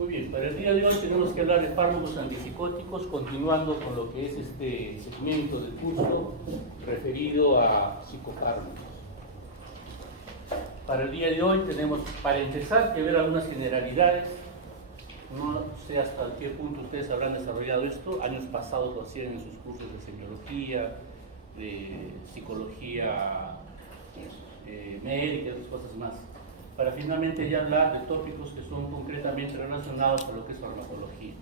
Muy bien, para el día de hoy tenemos que hablar de fármacos antipsicóticos, continuando con lo que es este segmento del curso referido a psicofármacos. Para el día de hoy tenemos, para empezar, que ver algunas generalidades. No sé hasta qué punto ustedes habrán desarrollado esto. Años pasados lo hacían en sus cursos de semiología, de psicología médica y otras cosas más, para finalmente ya hablar de tópicos que son concretamente relacionados con lo que es farmacología.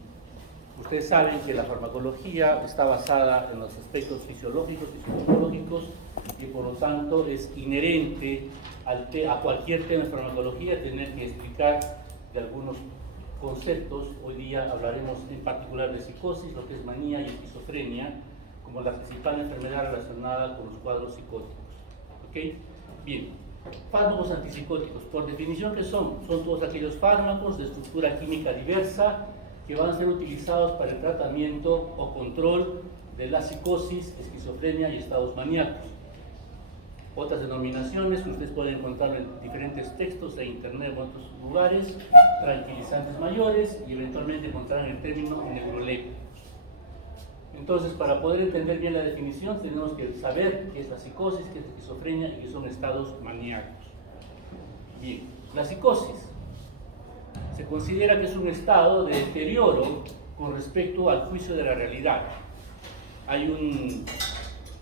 Ustedes saben que la farmacología está basada en los aspectos fisiológicos y psicológicos y por lo tanto es inherente a cualquier tema de farmacología tener que explicar de algunos conceptos. Hoy día hablaremos en particular de psicosis, lo que es manía y esquizofrenia, como la principal enfermedad relacionada con los cuadros psicóticos. ¿Ok? Bien, fármacos antipsicóticos, por definición, ¿qué son? Son todos aquellos fármacos de estructura química diversa que van a ser utilizados para el tratamiento o control de la psicosis, esquizofrenia y estados maníacos. Otras denominaciones que ustedes pueden encontrar en diferentes textos de internet o en otros lugares: tranquilizantes mayores, y eventualmente encontrarán el término neurolépticos. Entonces, para poder entender bien la definición, tenemos que saber qué es la psicosis, qué es la esquizofrenia y qué son estados maníacos. Bien, la psicosis se considera que es un estado de deterioro con respecto al juicio de la realidad. Hay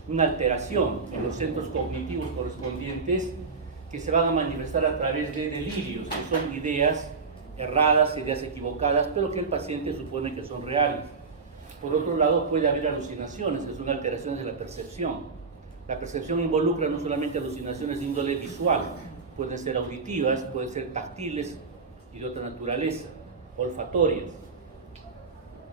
una alteración en los centros cognitivos correspondientes que se van a manifestar a través de delirios, que son ideas erradas, ideas equivocadas, pero que el paciente supone que son reales. Por otro lado, puede haber alucinaciones, que son alteraciones de la percepción. La percepción involucra no solamente alucinaciones de índole visual, pueden ser auditivas, pueden ser táctiles y de otra naturaleza, olfatorias.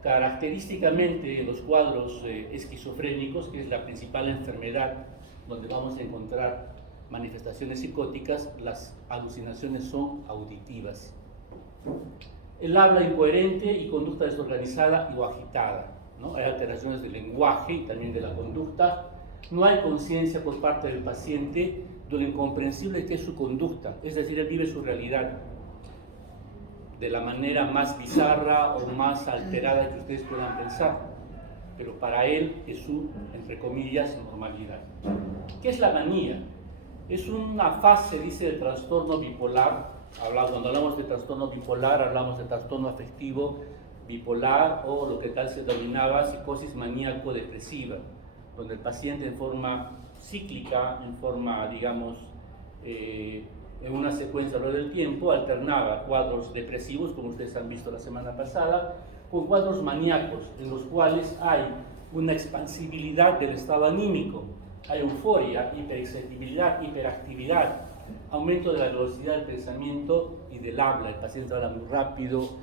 Característicamente, en los cuadros esquizofrénicos, que es la principal enfermedad donde vamos a encontrar manifestaciones psicóticas, las alucinaciones son auditivas. El habla incoherente y conducta desorganizada o agitada, ¿no? Hay alteraciones del lenguaje y también de la conducta. No hay conciencia por parte del paciente de lo incomprensible que es su conducta, es decir, él vive su realidad de la manera más bizarra o más alterada que ustedes puedan pensar, pero para él es su, entre comillas, normalidad. ¿Qué es la manía? Es una fase, dice, del trastorno bipolar. Cuando hablamos de trastorno bipolar, hablamos de trastorno afectivo bipolar, o lo que tal se denominaba psicosis maníaco-depresiva, donde el paciente en forma cíclica, en forma, digamos, en una secuencia a lo largo del tiempo, alternaba cuadros depresivos, como ustedes han visto la semana pasada, con cuadros maníacos, en los cuales hay una expansibilidad del estado anímico, hay euforia, hiperexcitabilidad, hiperactividad, aumento de la velocidad del pensamiento y del habla. El paciente habla muy rápido,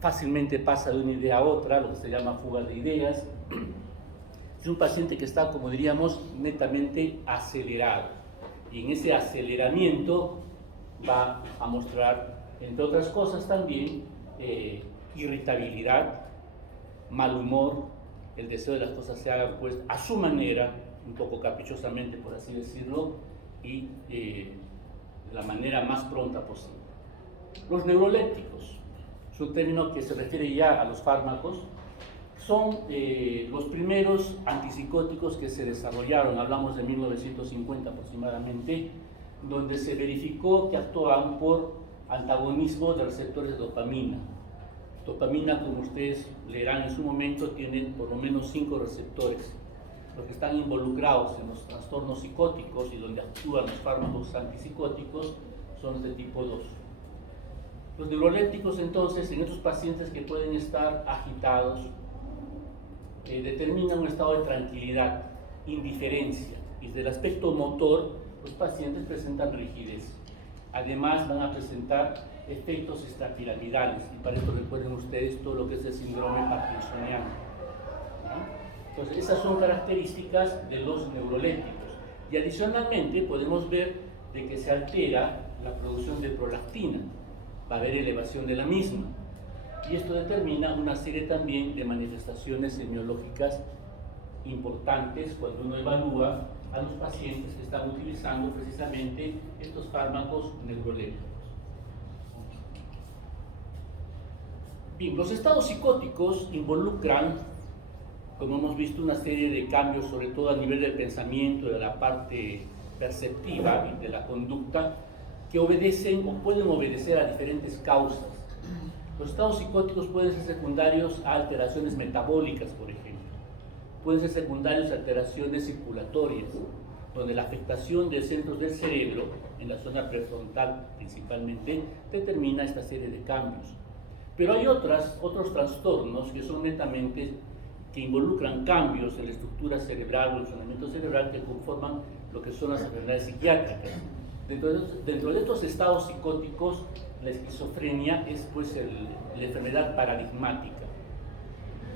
fácilmente pasa de una idea a otra, lo que se llama fuga de ideas. Es un paciente que está, como diríamos, netamente acelerado, y en ese aceleramiento va a mostrar, entre otras cosas también, irritabilidad, mal humor, el deseo de las cosas se hagan pues a su manera, un poco caprichosamente, por así decirlo, y de la manera más pronta posible. Los neurolépticos es un término que se refiere ya a los fármacos. Son los primeros antipsicóticos que se desarrollaron, hablamos de 1950 aproximadamente, donde se verificó que actuaban por antagonismo de receptores de dopamina. Dopamina, como ustedes leerán en su momento, tiene por lo menos 5 receptores. Los que están involucrados en los trastornos psicóticos y donde actúan los fármacos antipsicóticos son los de tipo 2. Los neurolépticos, entonces, en estos pacientes que pueden estar agitados, determinan un estado de tranquilidad, indiferencia, y desde el aspecto motor, los pacientes presentan rigidez. Además, van a presentar efectos extrapiramidales, y para esto recuerden ustedes todo lo que es el síndrome parkinsoniano, ¿no? Entonces, esas son características de los neurolépticos. Y adicionalmente podemos ver de que se altera la producción de prolactina, va a haber elevación de la misma. Y esto determina una serie también de manifestaciones semiológicas importantes cuando uno evalúa a los pacientes que están utilizando precisamente estos fármacos neurolépticos. Bien, los estados psicóticos involucran, como hemos visto, una serie de cambios, sobre todo a nivel del pensamiento, de la parte perceptiva y de la conducta, que obedecen o pueden obedecer a diferentes causas. Los estados psicóticos pueden ser secundarios a alteraciones metabólicas, por ejemplo. Pueden ser secundarios a alteraciones circulatorias, donde la afectación de centros del cerebro, en la zona prefrontal principalmente, determina esta serie de cambios. Pero hay otros trastornos que son netamente, que involucran cambios en la estructura cerebral o el funcionamiento cerebral que conforman lo que son las enfermedades psiquiátricas. Dentro de estos estados psicóticos, la esquizofrenia es pues la enfermedad paradigmática.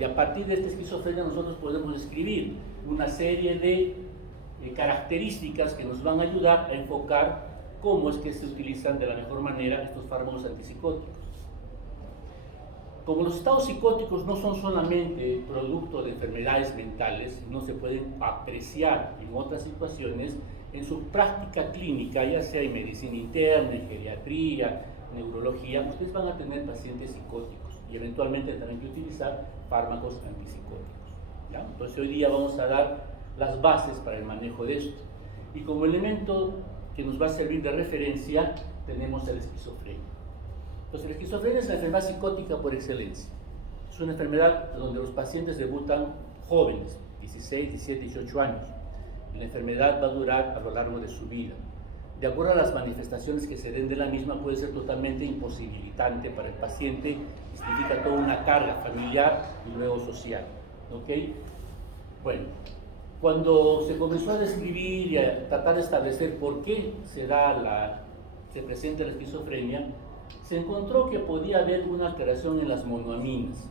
Y a partir de esta esquizofrenia nosotros podemos describir una serie de características que nos van a ayudar a enfocar cómo es que se utilizan de la mejor manera estos fármacos antipsicóticos. Como los estados psicóticos no son solamente producto de enfermedades mentales, no se pueden apreciar en otras situaciones, en su práctica clínica, ya sea en medicina interna, en geriatría, neurología, ustedes van a tener pacientes psicóticos y eventualmente tendrán que utilizar fármacos antipsicóticos, ¿ya? Entonces hoy día vamos a dar las bases para el manejo de esto. Y como elemento que nos va a servir de referencia, tenemos la esquizofrenia. Entonces la esquizofrenia es la enfermedad psicótica por excelencia. Es una enfermedad donde los pacientes debutan jóvenes, 16, 17, 18 años. La enfermedad va a durar a lo largo de su vida. De acuerdo a las manifestaciones que se den de la misma, puede ser totalmente imposibilitante para el paciente, significa toda una carga familiar y luego social. ¿Ok? Bueno, cuando se comenzó a describir y a tratar de establecer por qué se presenta la esquizofrenia, se encontró que podía haber una alteración en las monoaminas,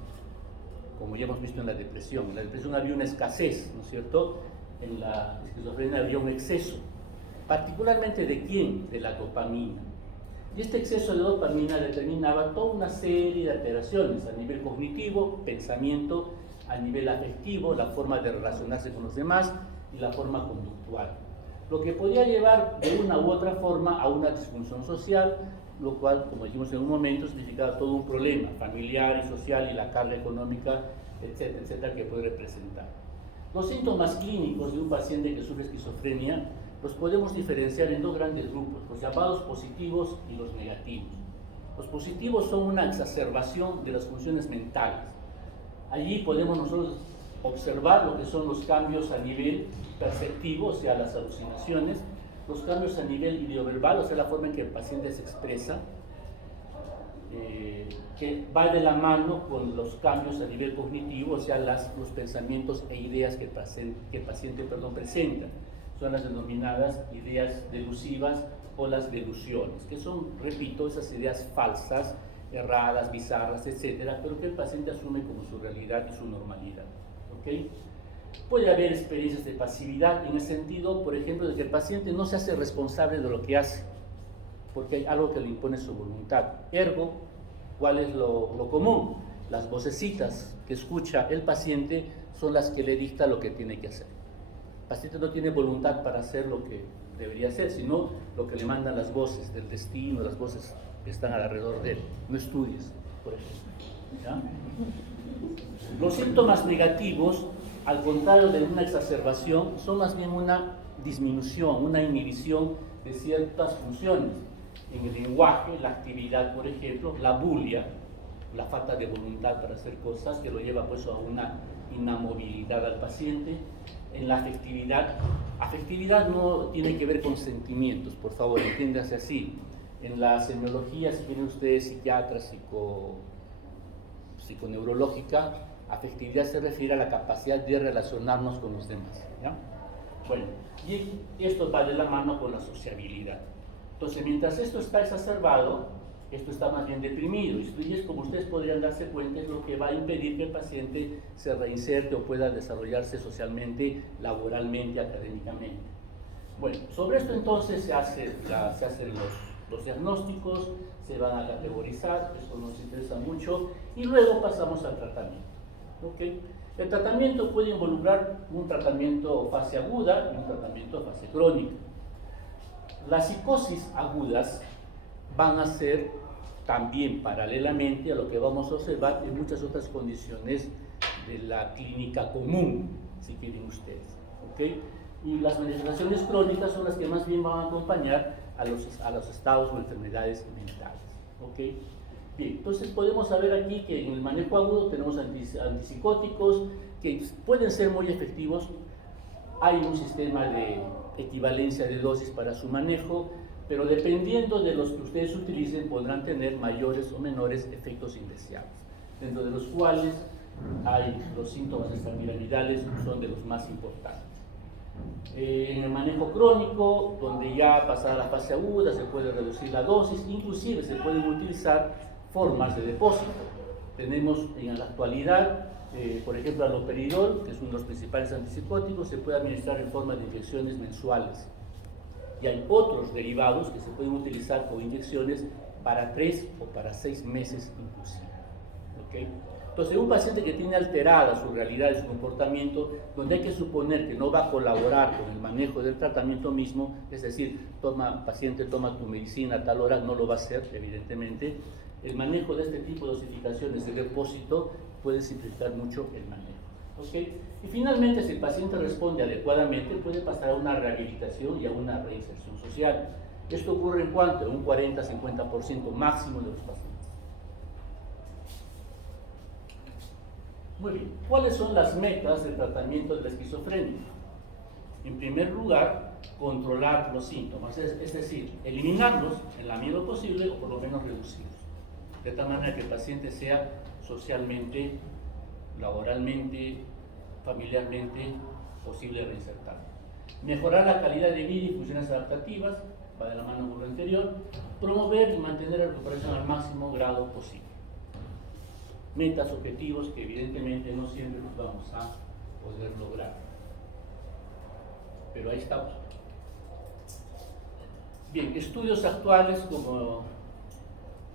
como ya hemos visto en la depresión. En la depresión había una escasez, ¿no es cierto? En la esquizofrenia había un exceso. Particularmente ¿de quién? De la dopamina. Y este exceso de dopamina determinaba toda una serie de alteraciones a nivel cognitivo, pensamiento, a nivel afectivo, la forma de relacionarse con los demás y la forma conductual. Lo que podía llevar de una u otra forma a una disfunción social, lo cual, como dijimos en un momento, significaba todo un problema familiar y social y la carga económica, etcétera, etcétera, que puede representar. Los síntomas clínicos de un paciente que sufre esquizofrenia los podemos diferenciar en dos grandes grupos, los llamados positivos y los negativos. Los positivos son una exacerbación de las funciones mentales. Allí podemos nosotros observar lo que son los cambios a nivel perceptivo, o sea, las alucinaciones, los cambios a nivel ideoverbal, o sea, la forma en que el paciente se expresa, que va de la mano con los cambios a nivel cognitivo, o sea, los pensamientos e ideas que el paciente presenta. Son las denominadas ideas delusivas o las delusiones, que son, repito, esas ideas falsas, erradas, bizarras, etcétera, pero que el paciente asume como su realidad y su normalidad. ¿Okay? Puede haber experiencias de pasividad en el sentido, por ejemplo, de que el paciente no se hace responsable de lo que hace, porque hay algo que le impone su voluntad. Ergo, ¿cuál es lo común? Las vocecitas que escucha el paciente son las que le dicta lo que tiene que hacer. El paciente no tiene voluntad para hacer lo que debería hacer, sino lo que le mandan las voces del destino, las voces que están alrededor de él. No estudies, por ejemplo. ¿Ya? Los síntomas negativos, al contrario de una exacerbación, son más bien una disminución, una inhibición de ciertas funciones. En el lenguaje, la actividad, por ejemplo, la bulia, la falta de voluntad para hacer cosas, que lo lleva pues a una inamovilidad al paciente. En la afectividad no tiene que ver con sentimientos, por favor, entiéndase así. En la semiología, si tienen ustedes psiquiatra, psiconeurológica, afectividad se refiere a la capacidad de relacionarnos con los demás, ¿ya? Bueno, y esto va de la mano con la sociabilidad. Entonces, mientras esto está exacerbado, esto está más bien deprimido, y es, como ustedes podrían darse cuenta, es lo que va a impedir que el paciente se reinserte o pueda desarrollarse socialmente, laboralmente, académicamente. Bueno, sobre esto entonces se hacen los diagnósticos, se van a categorizar, eso nos interesa mucho, y luego pasamos al tratamiento. ¿Okay? El tratamiento puede involucrar un tratamiento fase aguda y un tratamiento fase crónica. Las psicosis agudas van a ser también paralelamente a lo que vamos a observar en muchas otras condiciones de la clínica común, si quieren ustedes. ¿Okay? Y las manifestaciones crónicas son las que más bien van a acompañar a los estados o enfermedades mentales. ¿Okay? Bien, entonces podemos saber aquí que en el manejo agudo tenemos antipsicóticos que pueden ser muy efectivos. Hay un sistema de equivalencia de dosis para su manejo, pero dependiendo de los que ustedes utilicen podrán tener mayores o menores efectos indeseables, dentro de los cuales hay los síntomas extrapiramidales, son de los más importantes. En el manejo crónico, donde ya pasada la fase aguda se puede reducir la dosis, inclusive se pueden utilizar formas de depósito. Tenemos en la actualidad, por ejemplo, aloperidol, que es uno de los principales antipsicóticos, se puede administrar en forma de inyecciones mensuales. Y hay otros derivados que se pueden utilizar como inyecciones para 3 o para 6 meses inclusive. ¿Okay? Entonces, un paciente que tiene alterada su realidad y su comportamiento, donde hay que suponer que no va a colaborar con el manejo del tratamiento mismo, es decir, paciente, toma tu medicina a tal hora, no lo va a hacer, evidentemente, el manejo de este tipo de dosificaciones de depósito puede simplificar mucho el manejo. ¿Okay? Y finalmente, si el paciente responde adecuadamente, puede pasar a una rehabilitación y a una reinserción social. Esto ocurre en cuanto a un 40-50% máximo de los pacientes. Muy bien, ¿cuáles son las metas del tratamiento de la esquizofrenia? En primer lugar, controlar los síntomas, es decir, eliminarlos en la medida posible o por lo menos reducirlos, de tal manera que el paciente sea socialmente, laboralmente, familiarmente posible reinsertar. Mejorar la calidad de vida y funciones adaptativas, va de la mano con lo anterior. Promover y mantener la recuperación al máximo grado posible. Metas, objetivos que evidentemente no siempre los vamos a poder lograr, pero ahí estamos. Bien, estudios actuales como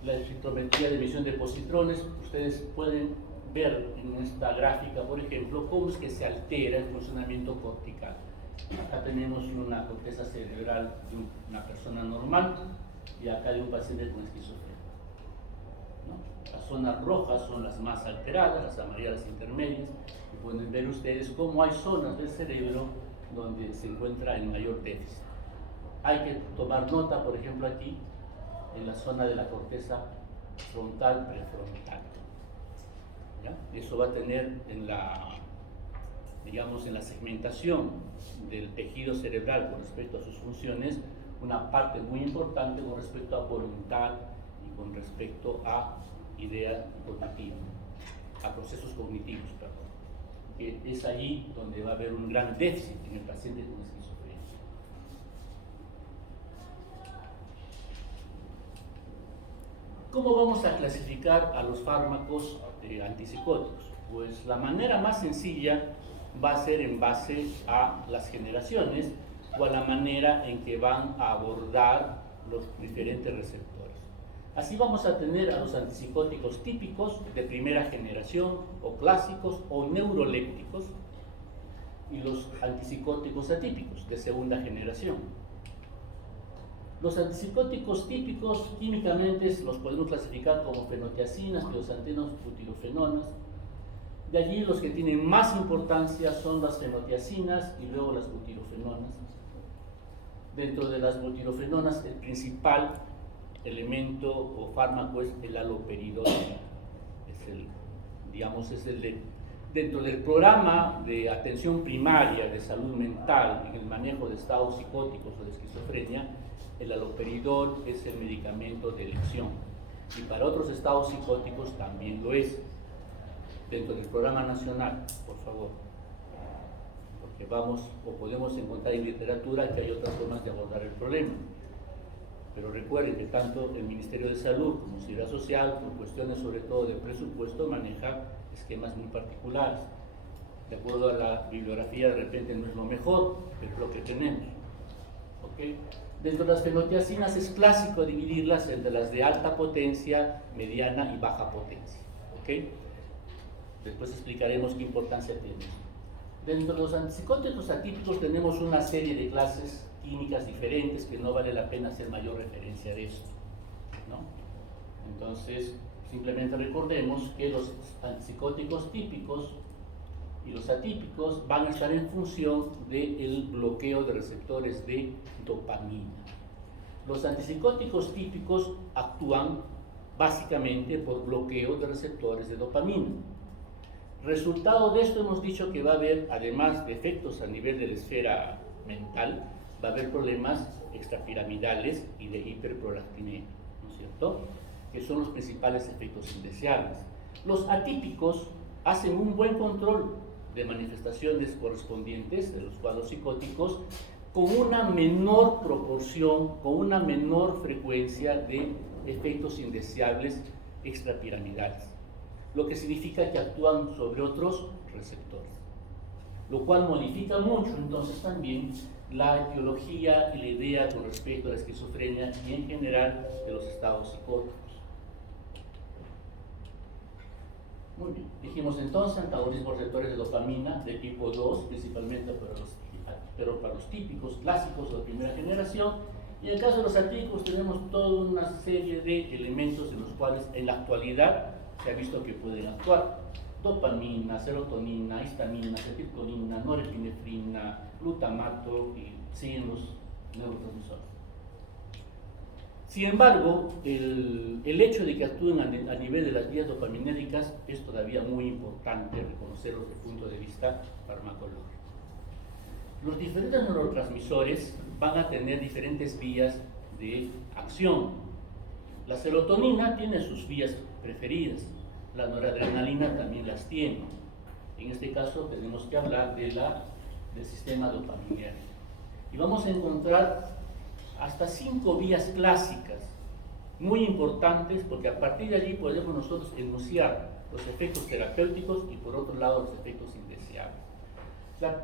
la citometría de emisión de positrones, ustedes pueden ver en esta gráfica, por ejemplo, cómo es que se altera el funcionamiento cortical. Acá tenemos una corteza cerebral de una persona normal y acá de un paciente con esquizofrenia. Las zonas rojas son las más alteradas, las amarillas intermedias, y pueden ver ustedes cómo hay zonas del cerebro donde se encuentra en mayor déficit. Hay que tomar nota, por ejemplo, aquí, en la zona de la corteza frontal prefrontal. ¿Ya? Eso va a tener en la segmentación del tejido cerebral con respecto a sus funciones, una parte muy importante con respecto a voluntad y con respecto a idea cognitiva, a procesos cognitivos, perdón. Es allí donde va a haber un gran déficit en el paciente con esquizofrenia. ¿Cómo vamos a clasificar a los fármacos antipsicóticos? Pues la manera más sencilla va a ser en base a las generaciones o a la manera en que van a abordar los diferentes receptores. Así vamos a tener a los antipsicóticos típicos de primera generación o clásicos o neurolépticos y los antipsicóticos atípicos de segunda generación. Los antipsicóticos típicos químicamente los podemos clasificar como fenotiacinas, tiosantenos, butirofenonas. De allí los que tienen más importancia son las fenotiacinas y luego las butirofenonas. Dentro de las butirofenonas el principal elemento o fármaco es el haloperidol. Dentro del programa de atención primaria de salud mental en el manejo de estados psicóticos o de esquizofrenia, el haloperidol es el medicamento de elección y para otros estados psicóticos también lo es. Dentro del programa nacional, por favor, porque podemos encontrar en literatura que hay otras formas de abordar el problema. Pero recuerden que tanto el Ministerio de Salud como Seguridad Social, por cuestiones sobre todo de presupuesto, maneja esquemas muy particulares. De acuerdo a la bibliografía, de repente no es lo mejor, pero es lo que tenemos. ¿Okay? Dentro de las fenotiacinas es clásico dividirlas entre las de alta potencia, mediana y baja potencia. ¿Okay? Después explicaremos qué importancia tiene. Dentro de los antipsicóticos atípicos tenemos una serie de clases químicas diferentes que no vale la pena hacer mayor referencia de esto, ¿no? Entonces, simplemente recordemos que los antipsicóticos típicos y los atípicos van a estar en función del bloqueo de receptores de dopamina. Los antipsicóticos típicos actúan básicamente por bloqueo de receptores de dopamina. Resultado de esto hemos dicho que va a haber, además de efectos a nivel de la esfera mental, va a haber problemas extrapiramidales y de hiperprolactinemia, ¿no es cierto?, que son los principales efectos indeseables. Los atípicos hacen un buen control de manifestaciones correspondientes de los cuadros psicóticos con una menor proporción, con una menor frecuencia de efectos indeseables extrapiramidales, lo que significa que actúan sobre otros receptores, lo cual modifica mucho entonces también la etiología y la idea con respecto a la esquizofrenia y en general de los estados psicóticos. Muy bien, dijimos entonces antagonismo receptores de dopamina de tipo 2, principalmente para los típicos clásicos de la primera generación, y en el caso de los atípicos tenemos toda una serie de elementos en los cuales en la actualidad se ha visto que pueden actuar: dopamina, serotonina, histamina, acetilcolina, norepinefrina, glutamato y siguen los neurotransmisores. Sin embargo, el hecho de que actúen a nivel de las vías dopaminérgicas es todavía muy importante reconocerlo desde el punto de vista farmacológico. Los diferentes neurotransmisores van a tener diferentes vías de acción. La serotonina tiene sus vías preferidas, la noradrenalina también las tiene. En este caso tenemos que hablar del sistema dopaminérgico. Y vamos a encontrar hasta 5 vías clásicas, muy importantes, porque a partir de allí podemos nosotros enunciar los efectos terapéuticos y por otro lado los efectos indeseables.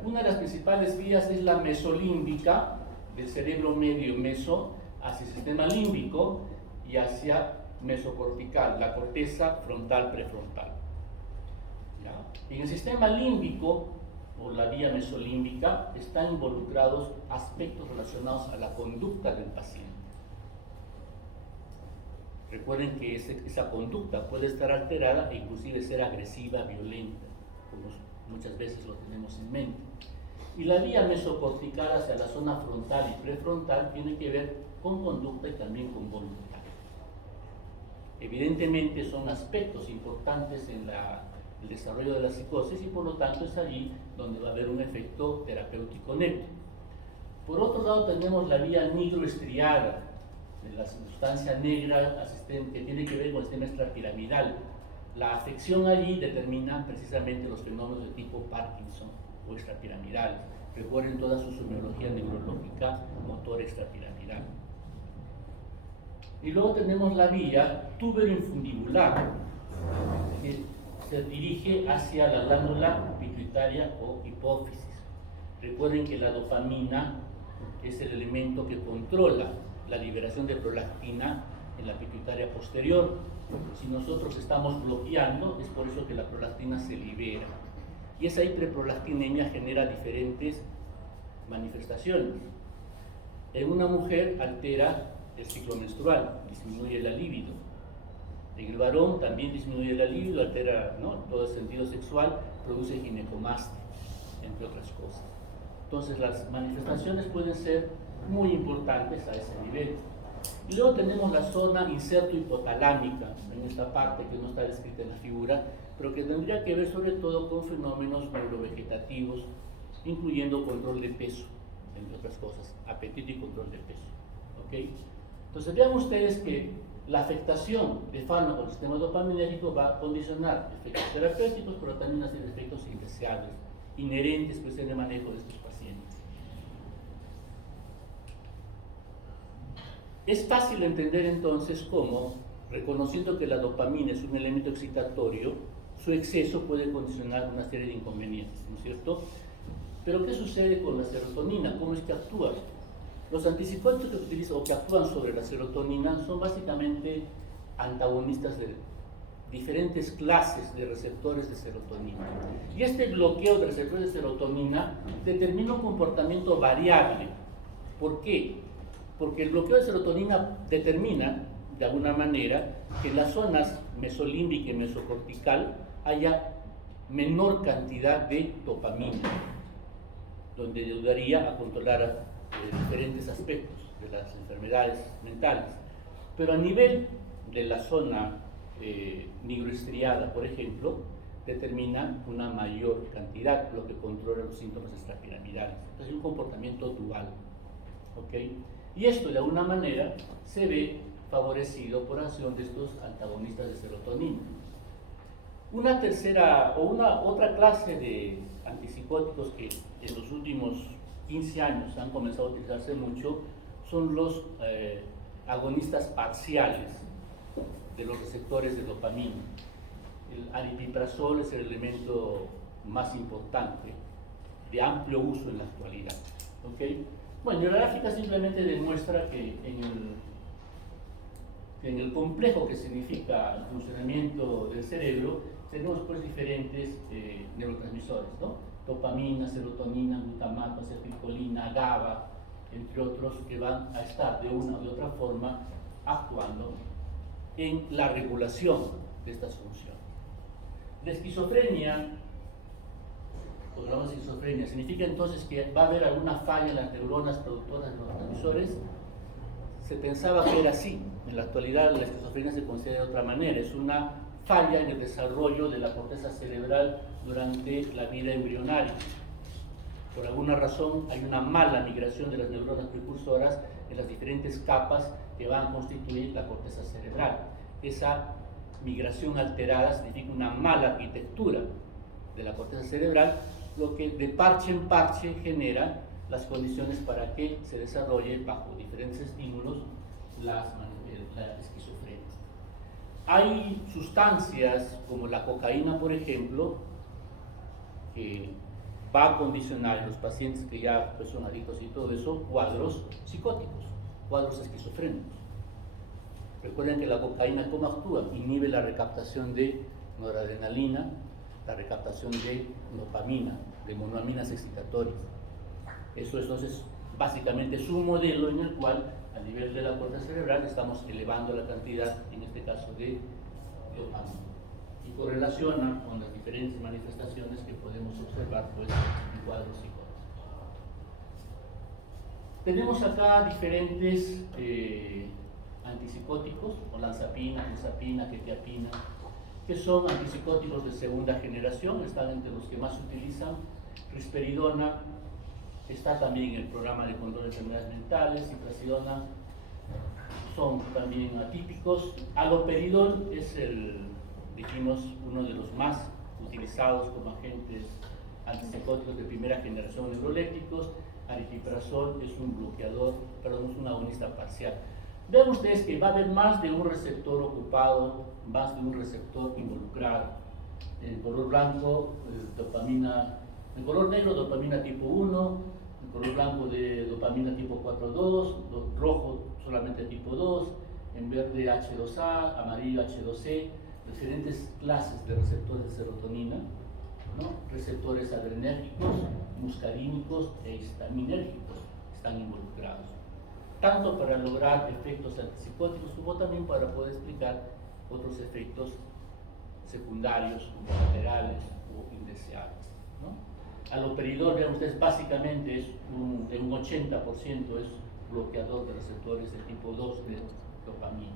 Una de las principales vías es la mesolímbica, del cerebro medio meso hacia el sistema límbico y hacia mesocortical, la corteza frontal prefrontal. ¿Ya? En el sistema límbico, por la vía mesolímbica, están involucrados aspectos relacionados a la conducta del paciente. Recuerden que esa conducta puede estar alterada e inclusive ser agresiva, violenta, como muchas veces lo tenemos en mente. Y la vía mesocortical hacia la zona frontal y prefrontal tiene que ver con conducta y también con voluntad. Evidentemente son aspectos importantes en el desarrollo de la psicosis y por lo tanto es allí donde va a haber un efecto terapéutico neto. Por otro lado tenemos la vía nigroestriada, de la sustancia negra que tiene que ver con el sistema extrapiramidal. La afección allí determina precisamente los fenómenos de tipo Parkinson o extrapiramidal. Recuerden toda su semiología neurológica motor extrapiramidal. Y luego tenemos la vía tuberoinfundibular, que se dirige hacia la glándula pituitaria o hipófisis. Recuerden que la dopamina es el elemento que controla la liberación de prolactina en la pituitaria posterior. Si nosotros estamos bloqueando, es por eso que la prolactina se libera. Y esa hiperprolactinemia genera diferentes manifestaciones. En una mujer altera el ciclo menstrual, disminuye la libido. En el varón también disminuye la libido, altera, ¿no?, todo el sentido sexual, produce ginecomastia, entre otras cosas. Entonces las manifestaciones pueden ser muy importantes a ese nivel. Y luego tenemos la zona inserto hipotalámica, en esta parte que no está descrita en la figura, pero que tendría que ver sobre todo con fenómenos neurovegetativos, incluyendo control de peso, entre otras cosas, apetito y control de peso. ¿Okay? Entonces vean ustedes que la afectación de fármacos del sistema dopaminérgico va a condicionar efectos terapéuticos, pero también hacer efectos indeseables, inherentes pues, en el manejo de estos pacientes. Es fácil entender entonces cómo, reconociendo que la dopamina es un elemento excitatorio, su exceso puede condicionar una serie de inconvenientes, ¿no es cierto? Pero ¿qué sucede con la serotonina? ¿Cómo es que actúa? Los antipsicóticos que utilizan o que actúan sobre la serotonina son básicamente antagonistas de diferentes clases de receptores de serotonina. Y este bloqueo de receptores de serotonina determina un comportamiento variable. ¿Por qué? Porque el bloqueo de serotonina determina de alguna manera, que en las zonas mesolímbica y mesocortical haya menor cantidad de dopamina, donde ayudaría a controlar diferentes aspectos de las enfermedades mentales. Pero a nivel de la zona nigroestriada, por ejemplo, determina una mayor cantidad, lo que controla los síntomas extrapiramidales. Entonces hay un comportamiento dual. ¿Okay? Y esto de alguna manera se ve favorecido por acción de estos antagonistas de serotonina. Una tercera o una otra clase de antipsicóticos que en los últimos 15 años han comenzado a utilizarse mucho son los agonistas parciales de los receptores de dopamina. El aripiprazol es el elemento más importante de amplio uso en la actualidad. ¿Okay? Bueno, la gráfica simplemente demuestra que en el complejo que significa el funcionamiento del cerebro tenemos pues diferentes neurotransmisores, ¿no? Dopamina, serotonina, glutamato, acetilcolina, GABA, entre otros, que van a estar de una u otra forma actuando en la regulación de estas funciones. La esquizofrenia, cuando hablamos de esquizofrenia, significa entonces que va a haber alguna falla en las neuronas productoras de los neurotransmisores. Se pensaba que era así. En la actualidad la esquizofrenia se considera de otra manera. Es una falla en el desarrollo de la corteza cerebral durante la vida embrionaria. Por alguna razón hay una mala migración de las neuronas precursoras en las diferentes capas que van a constituir la corteza cerebral. Esa migración alterada significa una mala arquitectura de la corteza cerebral, lo que de parche en parche genera las condiciones para que se desarrolle bajo diferentes estímulos la esquizofrenia. Hay sustancias como la cocaína, por ejemplo, que va a condicionar en los pacientes que ya pues, son adictos y todo eso, cuadros psicóticos, cuadros esquizofrénicos. Recuerden que la cocaína, ¿cómo actúa? Inhibe la recaptación de noradrenalina, la recaptación de dopamina, de monoaminas excitatorias. Eso entonces básicamente es un modelo en el cual a nivel de la corteza cerebral estamos elevando la cantidad, en este caso, de dopamina. Y correlaciona con las diferentes manifestaciones que podemos observar pues, en cuadros psicóticos. Tenemos acá diferentes antipsicóticos, olanzapina, clozapina, quetiapina, que son antipsicóticos de segunda generación, están entre los que más se utilizan. Risperidona está también en el programa de control de enfermedades mentales, ciprasidona son también atípicos. Haloperidol es dijimos, uno de los más utilizados como agentes antipsicóticos de primera generación neurolépticos. Aripiprazol es un bloqueador, perdón, es un agonista parcial. Vean ustedes que va a haber más de un receptor ocupado, más de un receptor involucrado. En color blanco, dopamina, en color negro, dopamina tipo 1, en color blanco de dopamina tipo 4.2, rojo solamente tipo 2, en verde H2A, amarillo H2C, diferentes clases de receptores de serotonina, ¿no? Receptores adrenérgicos, muscarínicos e histaminérgicos están involucrados, tanto para lograr efectos antipsicóticos como también para poder explicar otros efectos secundarios, laterales o indeseables, ¿no? Haloperidol, vean ustedes, básicamente es de un 80% es bloqueador de receptores de tipo 2 de dopamina.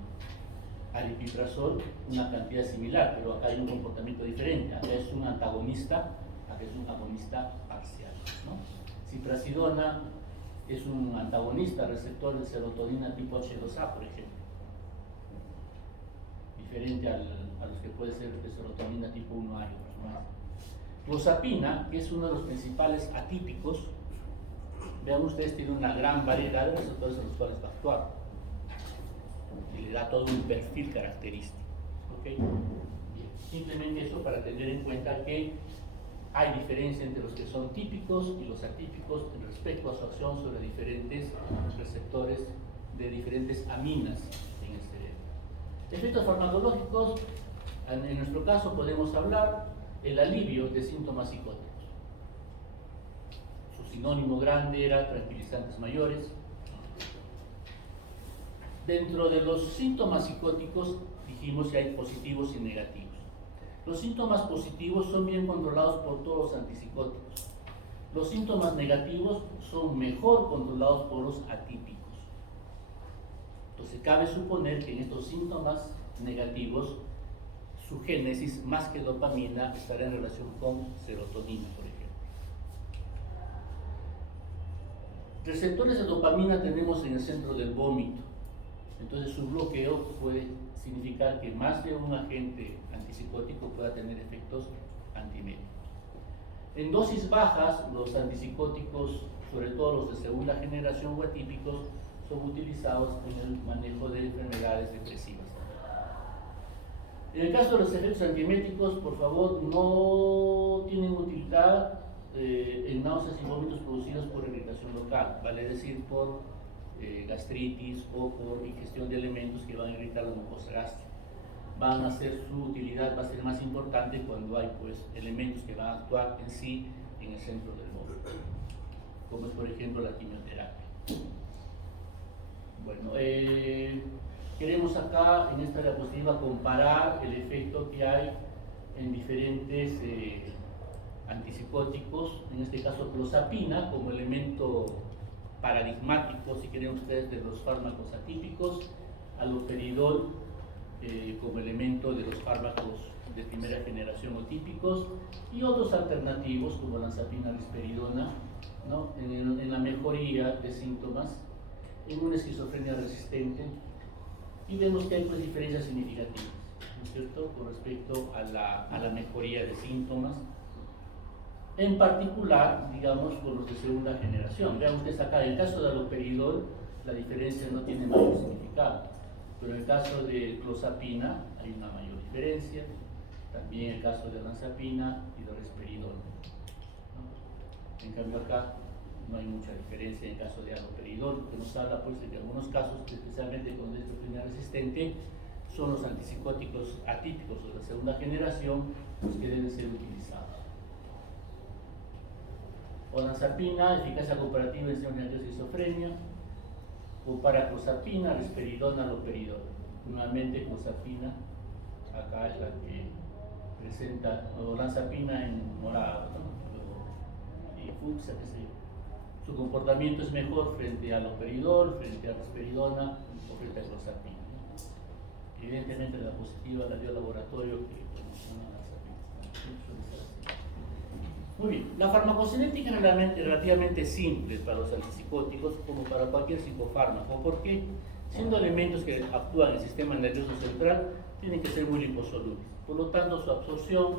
Aripiprazol, una cantidad similar, pero acá hay un comportamiento diferente. Acá es un antagonista, acá es un agonista parcial, ¿no? Ciprasidona es un antagonista receptor de serotonina tipo H2A, por ejemplo, diferente a los que puede ser de serotonina tipo 1A y otros más. Clozapina, que es uno de los principales atípicos, vean ustedes, tiene una gran variedad de receptores en los cuales va a actuar y le da todo un perfil característico. ¿Okay? Bien. Simplemente eso para tener en cuenta que hay diferencia entre los que son típicos y los atípicos respecto a su acción sobre diferentes receptores de diferentes aminas en el cerebro. Efectos farmacológicos, en nuestro caso podemos hablar el alivio de síntomas psicóticos. Su sinónimo grande era tranquilizantes mayores, Dentro de los síntomas psicóticos dijimos que hay positivos y negativos. Los síntomas positivos son bien controlados por todos los antipsicóticos. Los síntomas negativos son mejor controlados por los atípicos. Entonces cabe suponer que en estos síntomas negativos su génesis, más que dopamina, estará en relación con serotonina, por ejemplo. Receptores de dopamina tenemos en el centro del vómito. Entonces su bloqueo puede significar que más de un agente antipsicótico pueda tener efectos antimédicos. En dosis bajas, los antipsicóticos, sobre todo los de segunda generación o atípicos, son utilizados en el manejo de enfermedades depresivas. En el caso de los efectos antieméticos, por favor, no tienen utilidad en náuseas y vómitos producidos por irritación local, vale decir por gastritis o por ingestión de elementos que van a irritar la mucosa gástrica. Van a ser, su utilidad va a ser más importante cuando hay pues elementos que van a actuar en sí en el centro del vómito, como es por ejemplo la quimioterapia. Bueno, queremos acá en esta diapositiva comparar el efecto que hay en diferentes antipsicóticos, en este caso clozapina como elemento paradigmático, si quieren ustedes, de los fármacos atípicos, haloperidol como elemento de los fármacos de primera generación o típicos, y otros alternativos como lanzapina, risperidona, ¿no? en la mejoría de síntomas en una esquizofrenia resistente, y vemos que hay pues diferencias significativas, ¿no es cierto?, con respecto a la mejoría de síntomas, en particular, digamos, con los de segunda generación. Vean ustedes acá, en el caso de haloperidol, la diferencia no tiene mayor significado, pero en el caso de clozapina hay una mayor diferencia, también en el caso de lanzapina y de risperidol, ¿no? En cambio acá no hay mucha diferencia en el caso de haloperidol, que nos habla pues de que en algunos casos, especialmente con esquizofrenia resistente, son los antipsicóticos atípicos o de la segunda generación los que deben ser utilizados. Olanzapina, eficacia comparativa en síndrome de esquizofrenia, o para clozapina, risperidona, haloperidol. Nuevamente clozapina, acá es la que presenta, olanzapina en morado, ¿no? Y fucsia, qué sé yo. Su comportamiento es mejor frente a haloperidol, frente a risperidona o frente a clozapina, ¿no? Evidentemente la positiva la dio el laboratorio que promociona la lanzapina. Muy bien, la farmacocinética es relativamente simple para los antipsicóticos como para cualquier psicofármaco, porque siendo elementos que actúan en el sistema nervioso central, tienen que ser muy liposolubles. Por lo tanto, su absorción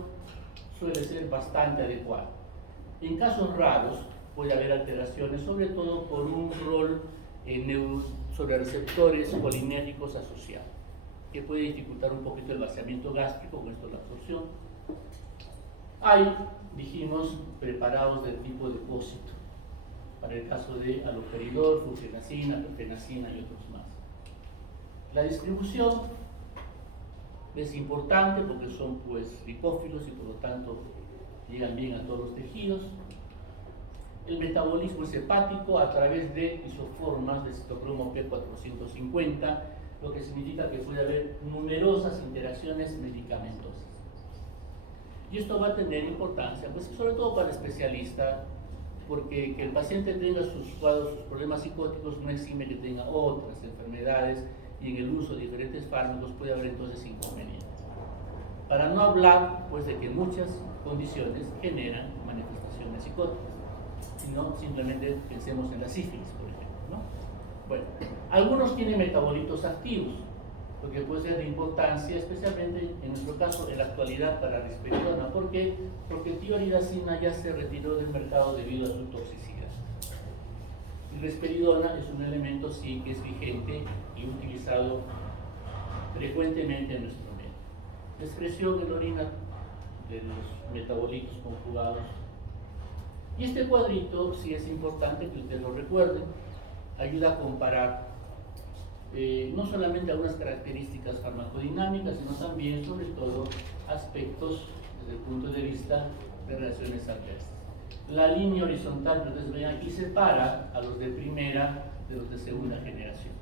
suele ser bastante adecuada. En casos raros puede haber alteraciones, sobre todo por un rol sobre receptores colinérgicos asociados, que puede dificultar un poquito el vaciamiento gástrico, con esto la absorción. Hay, dijimos, preparados del tipo depósito, para el caso de haloperidol, flufenacina, perfenacina y otros más. La distribución es importante porque son pues lipófilos y por lo tanto llegan bien a todos los tejidos. El metabolismo es hepático a través de isoformas de citocromo P450, lo que significa que puede haber numerosas interacciones medicamentosas. Y esto va a tener importancia, pues sobre todo para el especialista, porque que el paciente tenga sus cuadros, sus problemas psicóticos, no exime que tenga otras enfermedades, y en el uso de diferentes fármacos puede haber entonces inconvenientes. Para no hablar, pues, de que muchas condiciones generan manifestaciones psicóticas, sino simplemente pensemos en la sífilis, por ejemplo, ¿no? Bueno, algunos tienen metabolitos activos, lo que puede ser de importancia, especialmente en nuestro caso en la actualidad para la risperidona. ¿Por qué? Porque el tioridazina ya se retiró del mercado debido a su toxicidad. Y risperidona es un elemento sí que es vigente y utilizado frecuentemente en nuestro medio. La excreción en la orina de los metabolitos conjugados. Y este cuadrito, sí es importante que ustedes lo recuerden, ayuda a comparar no solamente algunas características farmacodinámicas, sino también, sobre todo, aspectos desde el punto de vista de reacciones adversas. La línea horizontal que ustedes vean aquí separa a los de primera de los de segunda generación.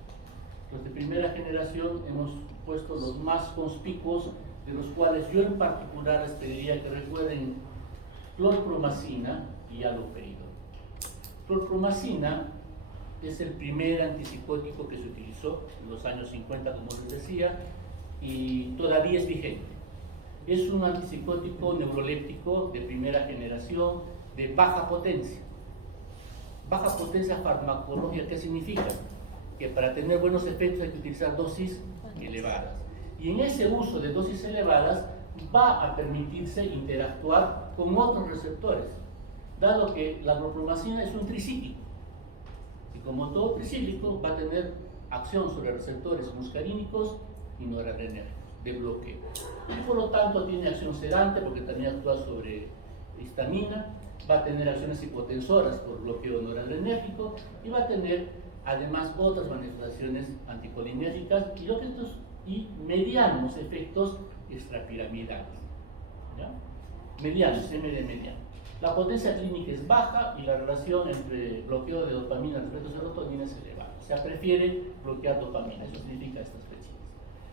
Los de primera generación hemos puesto los más conspicuos, de los cuales yo en particular les pediría que recuerden clorpromacina y haloperidol. Clorpromacina es el primer antipsicótico que se utilizó en los años 50, como les decía, y todavía es vigente. Es un antipsicótico neuroléptico de primera generación de baja potencia. Baja potencia farmacológica, ¿qué significa? Que para tener buenos efectos hay que utilizar dosis elevadas. Y en ese uso de dosis elevadas va a permitirse interactuar con otros receptores, dado que la clorpromacina es un tricíclico. Y como todo tricíclico, va a tener acción sobre receptores muscarínicos y noradrenérgicos, de bloqueo. Y por lo tanto tiene acción sedante, porque también actúa sobre histamina, va a tener acciones hipotensoras por bloqueo noradrenérgico, y va a tener además otras manifestaciones anticolinérgicas y medianos efectos extrapiramidales. ¿Ya? Medianos, MD mediano. La potencia clínica es baja y la relación entre bloqueo de dopamina respecto a serotonina es elevada. O sea, prefiere bloquear dopamina, eso significa estas fechas.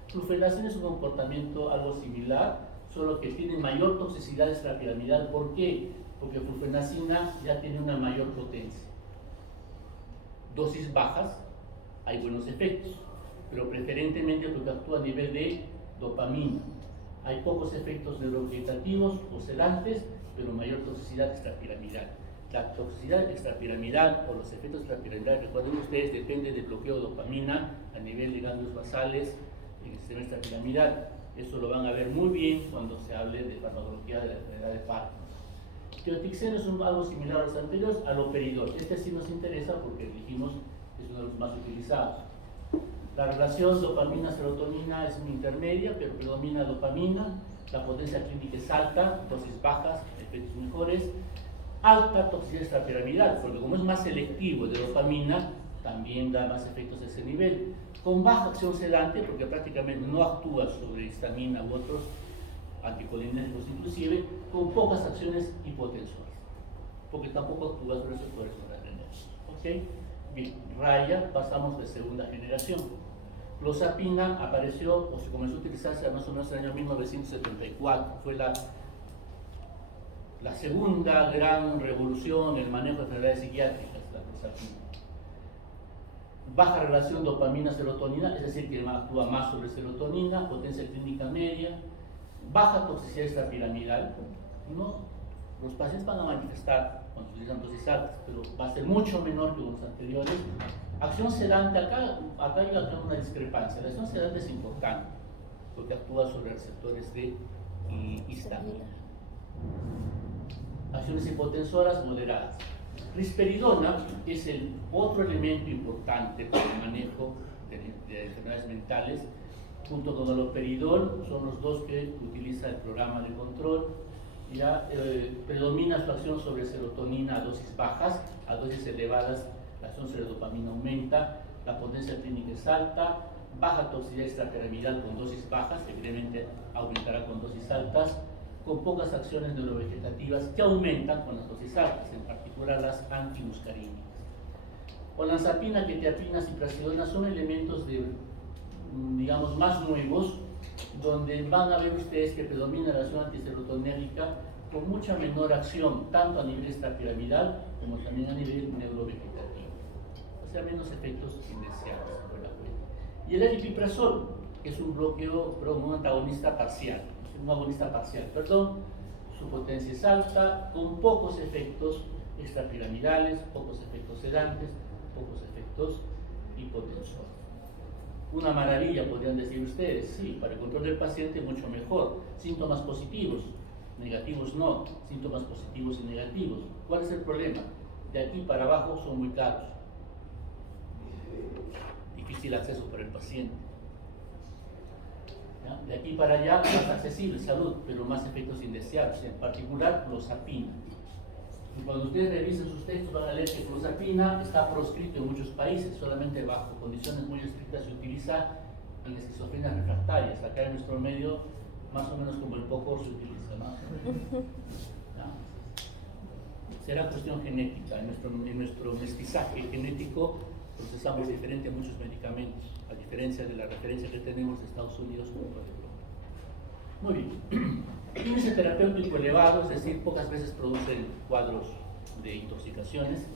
Flufenacina es un comportamiento algo similar, solo que tiene mayor toxicidad extrapiramidal. ¿Por qué? Porque flufenacina ya tiene una mayor potencia. Dosis bajas, hay buenos efectos, pero preferentemente porque actúa a nivel de dopamina. Hay pocos efectos neurovegetativos o sedantes, pero mayor toxicidad extrapiramidal. La toxicidad extrapiramidal o los efectos extrapiramidales, recuerden ustedes, depende del bloqueo de dopamina a nivel de ganglios basales en el sistema extrapiramidal. Eso lo van a ver muy bien cuando se hable de farmacología de la enfermedad de Parkinson. Teotixeno es algo similar a los anteriores, haloperidol. Este sí nos interesa porque dijimos que es uno de los más utilizados. La relación dopamina-serotonina es muy intermedia, pero predomina dopamina. La potencia clínica es alta, dosis bajas, efectos mejores. Alta toxicidad extrapiramidal, porque como es más selectivo de dopamina, también da más efectos a ese nivel. Con baja acción sedante, porque prácticamente no actúa sobre histamina u otros anticolinérgicos, inclusive con pocas acciones hipotensoras, porque tampoco actúa sobre receptores noradrenérgicos. ¿Ok? Bien, raya, pasamos de segunda generación. Clozapina apareció o se comenzó a utilizarse más o menos en el año 1974. Fue la segunda gran revolución en el manejo de enfermedades psiquiátricas, la clozapina. Baja relación dopamina-serotonina, es decir, que actúa más sobre serotonina, potencia clínica media. Baja toxicidad extrapiramidal, ¿no? Los pacientes van a manifestar cuando se utilizan dosis altas, pero va a ser mucho menor que los anteriores. Acción sedante, acá hay una discrepancia. La acción sedante es importante porque actúa sobre receptores de histamina. Acciones hipotensoras moderadas. Risperidona es el otro elemento importante para el manejo de enfermedades mentales. Junto con el haloperidol son los dos que utiliza el programa de control. Ya predomina su acción sobre serotonina a dosis bajas, a dosis elevadas la acción sobre dopamina aumenta, la potencia clínica es alta, baja toxicidad extrapiramidal con dosis bajas, evidentemente aumentará con dosis altas, con pocas acciones neurovegetativas que aumentan con las dosis altas, en particular las antimuscarínicas. Olanzapina, quetiapina, ciprasidona son elementos digamos, más nuevos, donde van a ver ustedes que predomina la acción antiserotonérgica con mucha menor acción, tanto a nivel extrapiramidal como también a nivel neurovegetativo. O sea, menos efectos indeseables por la cuenta. Y el aripiprazol, que es un antagonista parcial, su potencia es alta, con pocos efectos extrapiramidales, pocos efectos sedantes, pocos efectos hipotensores. Una maravilla, podrían decir ustedes, sí, para el control del paciente mucho mejor. Síntomas positivos, negativos no, síntomas positivos y negativos. ¿Cuál es el problema? De aquí para abajo son muy caros. Difícil acceso para el paciente. ¿Ya? De aquí para allá más accesible, salud, pero más efectos indeseables, en particular clozapina. Y cuando ustedes revisen sus textos van a leer que clozapina está proscrito en muchos países, solamente bajo condiciones muy estrictas se utiliza en esquizofrenias refractarias. Acá en nuestro medio, más o menos como el POCOR se utiliza, ¿no? Será cuestión genética, en nuestro mestizaje genético procesamos diferente muchos medicamentos, a diferencia de la referencia que tenemos de Estados Unidos o de Europa. Muy bien. Índice terapéutico elevado, es decir, pocas veces producen cuadros de intoxicaciones,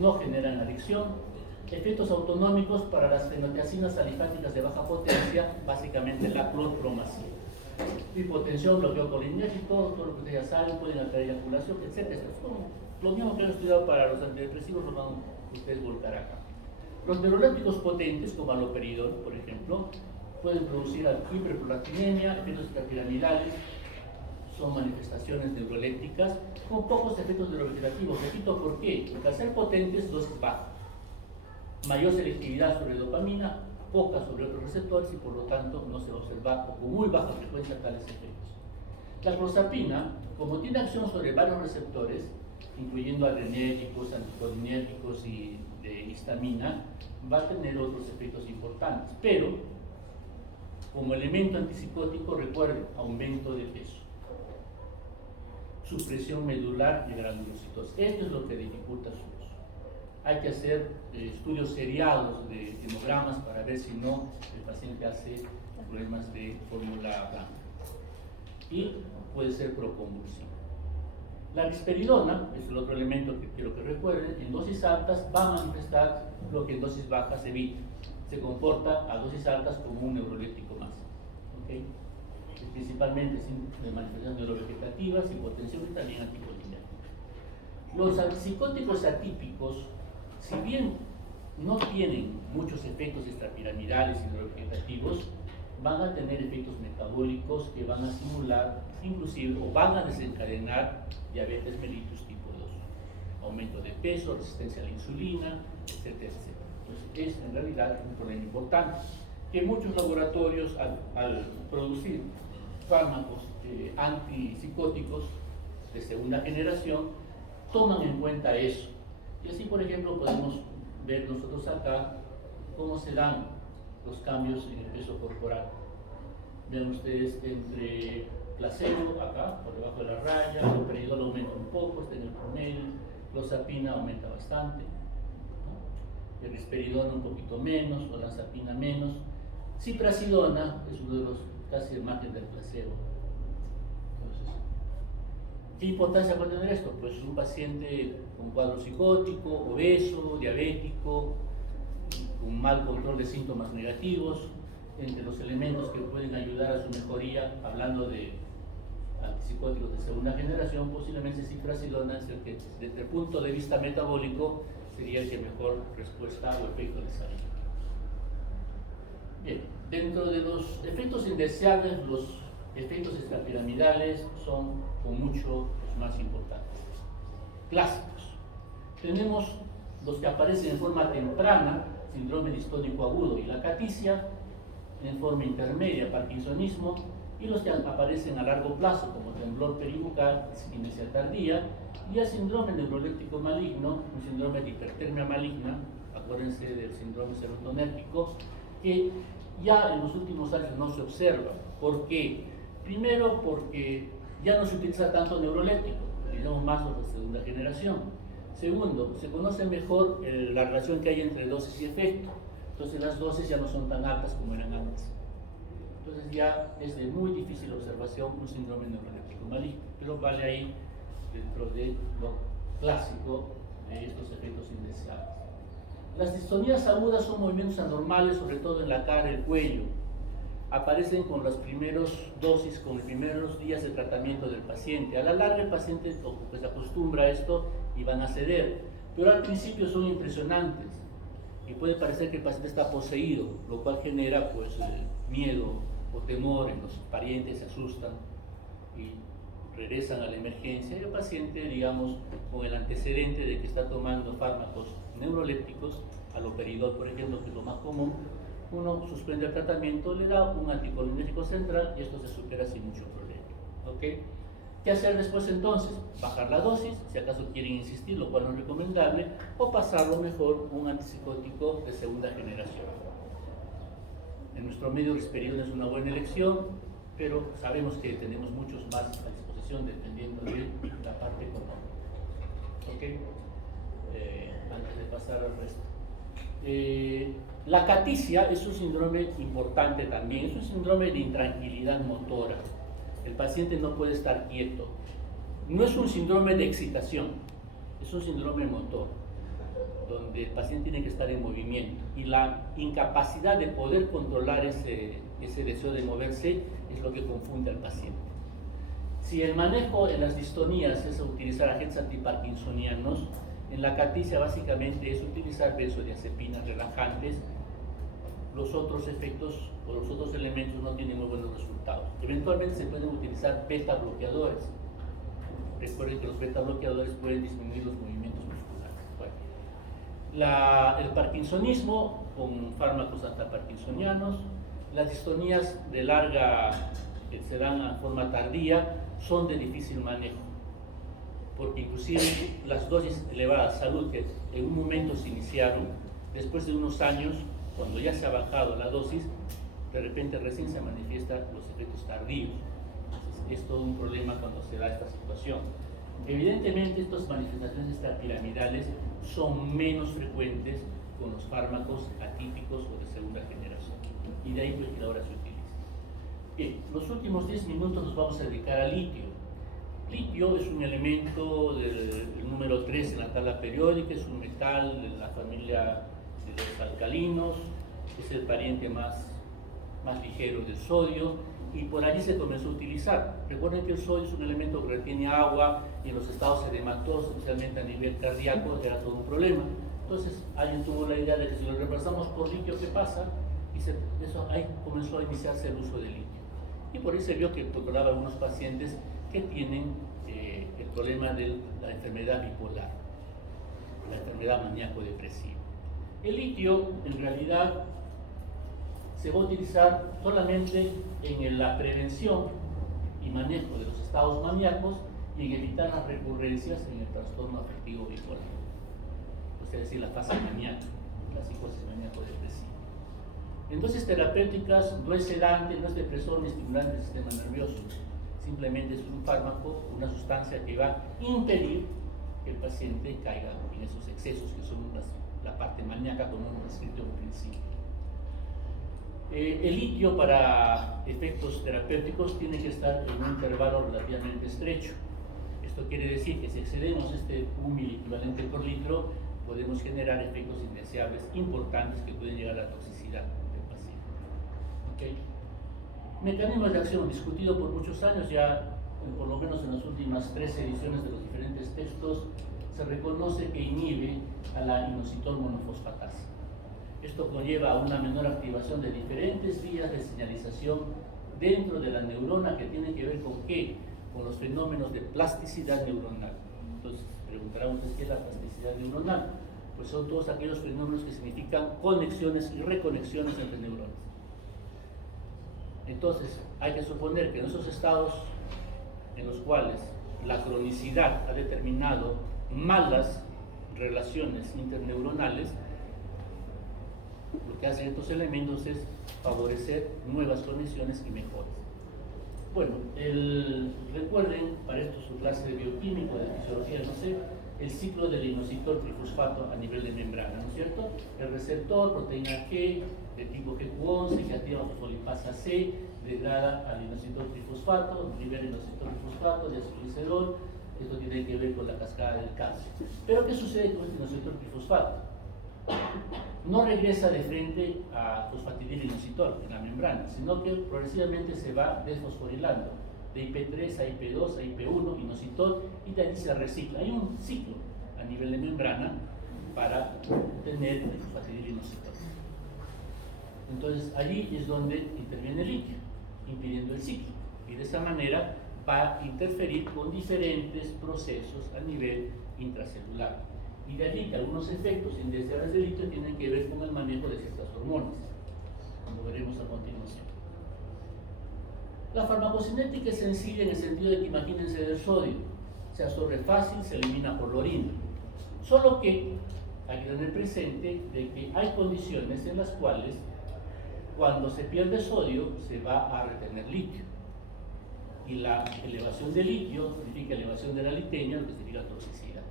no generan adicción. Efectos autonómicos para las fenotiacinas alifáticas de baja potencia, básicamente la clorpromacina. Hipotensión, bloqueo colinérgico, todo lo que ustedes ya saben, pueden atraer eyaculación, etc. Es como lo mismo que han estudiado para los antidepresivos, lo van a ustedes volcar acá. Los neurolépticos potentes, como aloperidol, por ejemplo, pueden producir hiperprolactinemia, efectos extrapiramidales, son manifestaciones neurolépticas con pocos efectos neurovegetativos. Repito, ¿por qué? Porque al ser potentes, dosis baja, mayor selectividad sobre dopamina, poca sobre otros receptores y por lo tanto no se va a observar o con muy baja frecuencia tales efectos. La clozapina, como tiene acción sobre varios receptores, incluyendo adrenérgicos, anticolinérgicos y de histamina, va a tener otros efectos importantes, pero como elemento antipsicótico, recuerden, aumento de peso, supresión medular y granulocitosis. Esto es lo que dificulta su uso. Hay que hacer estudios seriados de hemogramas para ver si no el paciente hace problemas de fórmula blanca. Y puede ser proconvulsivo. La risperidona, es el otro elemento que quiero que recuerden, en dosis altas va a manifestar lo que en dosis bajas evita. Se comporta a dosis altas como un neuroléptico más. ¿Okay? Principalmente de manifestaciones neurovegetativas, hipotensión y también anticolinérgicos. Los antipsicóticos atípicos, si bien no tienen muchos efectos extrapiramidales y neurovegetativos, van a tener efectos metabólicos que van a simular, inclusive, o van a desencadenar diabetes mellitus tipo 2, aumento de peso, resistencia a la insulina, etcétera, etcétera. Entonces, es en realidad un problema importante que muchos laboratorios, al producir fármacos antipsicóticos de segunda generación, toman en cuenta eso. Y así, por ejemplo, podemos ver nosotros acá cómo se dan los cambios en el peso corporal. Vean ustedes, entre placebo, acá, por debajo de la raya, el aloperidol aumenta un poco, está en el promedio, clozapina aumenta bastante, ¿no? El risperidona un poquito menos, olanzapina menos. Ziprasidona es uno de los casi el margen del placebo. Entonces, ¿qué importancia puede tener esto? Pues un paciente con cuadro psicótico, obeso, diabético, un mal control de síntomas negativos, entre los elementos que pueden ayudar a su mejoría, hablando de antipsicóticos de segunda generación, posiblemente ziprasidona es el que, desde el punto de vista metabólico, sería el que mejor respuesta o efecto les haría. Bien, dentro de los efectos indeseables, los efectos extrapiramidales son con mucho más importantes. Clásicos. Tenemos los que aparecen en forma temprana, síndrome distónico agudo y la caticia, en forma intermedia, parkinsonismo, y los que aparecen a largo plazo, como temblor peribucal, disquinesia tardía, y el síndrome neuroléptico maligno, un síndrome de hipertermia maligna, acuérdense del síndrome serotonérgico, que ya en los últimos años no se observa. ¿Por qué? Primero, porque ya no se utiliza tanto neuroléptico, utilizamos más los de segunda generación. Segundo, se conoce mejor la relación que hay entre dosis y efecto. Entonces las dosis ya no son tan altas como eran antes. Entonces ya es de muy difícil observación un síndrome neuroléptico maligno, pero vale ahí dentro de lo clásico de estos efectos indeseables. Las distonías agudas son movimientos anormales, sobre todo en la cara y el cuello. Aparecen con las primeras dosis, con los primeros días de tratamiento del paciente. A la larga el paciente pues acostumbra a esto y van a ceder, pero al principio son impresionantes y puede parecer que el paciente está poseído, lo cual genera pues miedo o temor en los parientes, se asustan y regresan a la emergencia y el paciente, digamos, con el antecedente de que está tomando fármacos neurolépticos, aloperidol por ejemplo, que es lo más común, uno suspende el tratamiento, le da un anticolinérgico central y esto se supera sin mucho problema. ¿Okay? ¿Qué hacer después entonces? Bajar la dosis, si acaso quieren insistir, lo cual no es recomendable, o pasarlo mejor un antipsicótico de segunda generación. En nuestro medio risperidona es una buena elección, pero sabemos que tenemos muchos más a disposición dependiendo de la parte económica. ¿Okay? Antes de pasar al resto. La caticia es un síndrome importante también, es un síndrome de intranquilidad motora. El paciente no puede estar quieto. No es un síndrome de excitación, es un síndrome motor, donde el paciente tiene que estar en movimiento. Y la incapacidad de poder controlar ese deseo de moverse es lo que confunde al paciente. Si el manejo en las distonías es utilizar agentes antiparkinsonianos, en la caticia básicamente es utilizar benzodiazepinas relajantes. Los otros efectos o los otros elementos no tienen muy buenos resultados. Eventualmente se pueden utilizar beta bloqueadores. Recuerden que los beta bloqueadores pueden disminuir los movimientos musculares. Bueno, el parkinsonismo con fármacos antiparkinsonianos, las distonías de larga que se dan en forma tardía son de difícil manejo, porque inclusive las dosis elevadas de salud que en un momento se iniciaron, después de unos años, cuando ya se ha bajado la dosis, de repente recién se manifiestan los efectos tardíos. Entonces, es todo un problema cuando se da esta situación. Evidentemente, estas manifestaciones extrapiramidales son menos frecuentes con los fármacos atípicos o de segunda generación, y de ahí pues que ahora se utiliza. Bien, los últimos 10 minutos nos vamos a dedicar al litio. Litio es un elemento del número 3 en la tabla periódica, es un metal de la familia de los alcalinos, es el pariente más ligero del sodio, y por allí se comenzó a utilizar. Recuerden que el sodio es un elemento que retiene agua y en los estados edematosos, especialmente a nivel cardíaco, era todo un problema. Entonces alguien tuvo la idea de que si lo reemplazamos por litio, ¿qué pasa? Y ahí comenzó a iniciarse el uso de litio. Y por ahí se vio que controlaba a algunos pacientes que tienen el problema de la enfermedad bipolar, la enfermedad maníaco-depresiva. El litio, en realidad, se va a utilizar solamente en la prevención y manejo de los estados maníacos y en evitar las recurrencias en el trastorno afectivo bipolar, es decir, la fase maníaca, la psicosis maníaco-depresiva. En dosis terapéuticas no es sedante, no es depresor ni estimulante del sistema nervioso, simplemente es un fármaco, una sustancia que va a impedir que el paciente caiga en esos excesos que son la parte maníaca como hemos descrito en principio. El litio para efectos terapéuticos tiene que estar en un intervalo relativamente estrecho. Esto quiere decir que si excedemos 1 miliequivalente por litro, podemos generar efectos indeseables importantes que pueden llegar a la toxicidad del paciente. ¿Okay? Mecanismos de acción discutido por muchos años, ya por lo menos en las últimas 3 ediciones de los diferentes textos, se reconoce que inhibe a la inositol monofosfatasa. Esto conlleva a una menor activación de diferentes vías de señalización dentro de la neurona que tiene que ver con ¿qué? Con los fenómenos de plasticidad neuronal. Entonces, preguntarán ustedes qué es la plasticidad neuronal. Pues son todos aquellos fenómenos que significan conexiones y reconexiones entre neuronas. Entonces, hay que suponer que en esos estados en los cuales la cronicidad ha determinado malas relaciones interneuronales, lo que hacen estos elementos es favorecer nuevas conexiones y mejores. Bueno, recuerden, para esto su clase de bioquímica, de fisiología, no sé, el ciclo del inositol trifosfato a nivel de membrana, ¿no es cierto? El receptor, proteína G, de tipo GQ11, que activa fosfolipasa C, degrada al inositol trifosfato, libera inositol trifosfato, diacilglicerol. Esto tiene que ver con la cascada del calcio. Pero ¿qué sucede con este inositol trifosfato? No regresa de frente a fosfatidilinositol en la membrana, sino que progresivamente se va desfosforilando de IP3 a IP2 a IP1 inositol, y de ahí se recicla. Hay un ciclo a nivel de membrana para obtener el fosfatidilinositol. Entonces allí es donde interviene el litio, impidiendo el ciclo, y de esa manera va a interferir con diferentes procesos a nivel intracelular. Y de allí que algunos efectos indeseables del litio tienen que ver con el manejo de ciertas hormonas, como veremos a continuación. La farmacocinética es sencilla en el sentido de que imagínense del sodio, se absorbe fácil, se elimina por la orina. Solo que hay que tener presente de que hay condiciones en las cuales cuando se pierde sodio se va a retener litio. Y la elevación de litio significa elevación de la litemia, lo que significa toxicidad.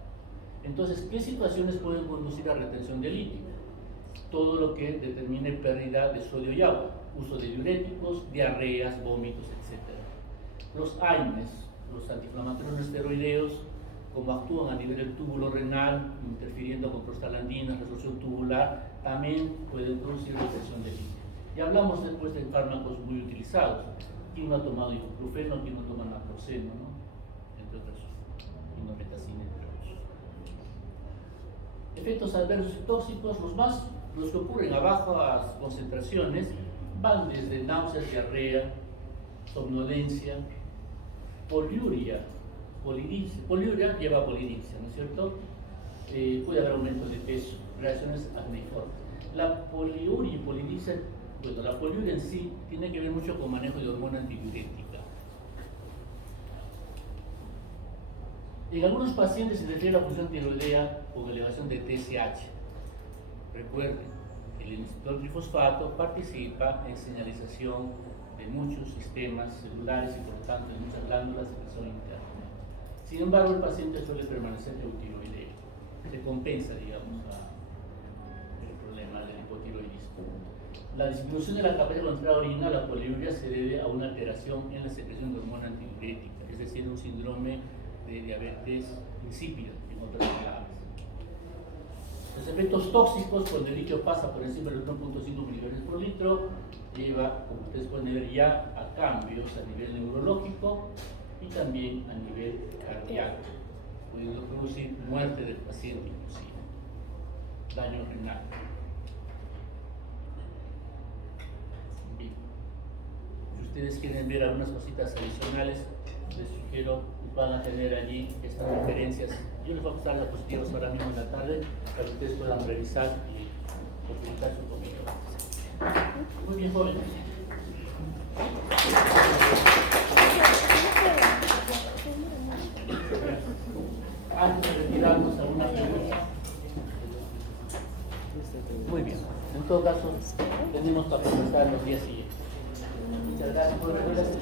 Entonces, ¿qué situaciones pueden conducir a retención de litio? todo lo que determine pérdida de sodio y agua, uso de diuréticos, diarreas, vómitos, etc. Los AINES, los antiinflamatorios no esteroideos, como actúan a nivel del túbulo renal, interfiriendo con prostaglandinas, resolución tubular, también pueden producir retención de líquido. Y hablamos después de fármacos muy utilizados. ¿Quién no ha tomado ibuprofeno? ¿Quién no toma naproxeno? ¿No? Entre otros, indometacina, entre otros. Efectos adversos tóxicos, los que ocurren a bajas concentraciones, van desde náuseas, diarrea, somnolencia, poliuria. Poliuria lleva a polidipsia, ¿no es cierto? Puede haber aumento de peso, reacciones acneiformes. La poliuria y polidipsia, bueno, la poliuria en sí tiene que ver mucho con manejo de hormona antidiurética. En algunos pacientes se refiere a la función tiroidea con elevación de TSH. Recuerden, el inositol trifosfato participa en señalización de muchos sistemas celulares y por lo tanto de muchas glándulas de secreción interna. Sin embargo, el paciente suele permanecer eutiroideo. Se compensa, digamos, el problema del hipotiroidismo. La disminución de la capacidad de controlar orina, la poliuria, se debe a una alteración en la secreción de hormona antidiurética, es decir, un síndrome de diabetes insípida, en otras palabras. Los efectos tóxicos, cuando el líquido pasa por encima de los 1.5 miligramos por litro, lleva, como ustedes pueden ver ya, a cambios a nivel neurológico y también a nivel cardíaco, pudiendo producir muerte del paciente inclusive, daño renal. Bien. Si ustedes quieren ver algunas cositas adicionales, les sugiero que van a tener allí estas referencias. Yo les voy a pasar las diapositivas ahora mismo en la tarde para que ustedes puedan revisar y consultar su conmigo. Muy bien, jóvenes. Antes de retirarnos a una pregunta. Muy bien. En todo caso, tenemos para presentar los días siguientes. Muchas gracias por venir a este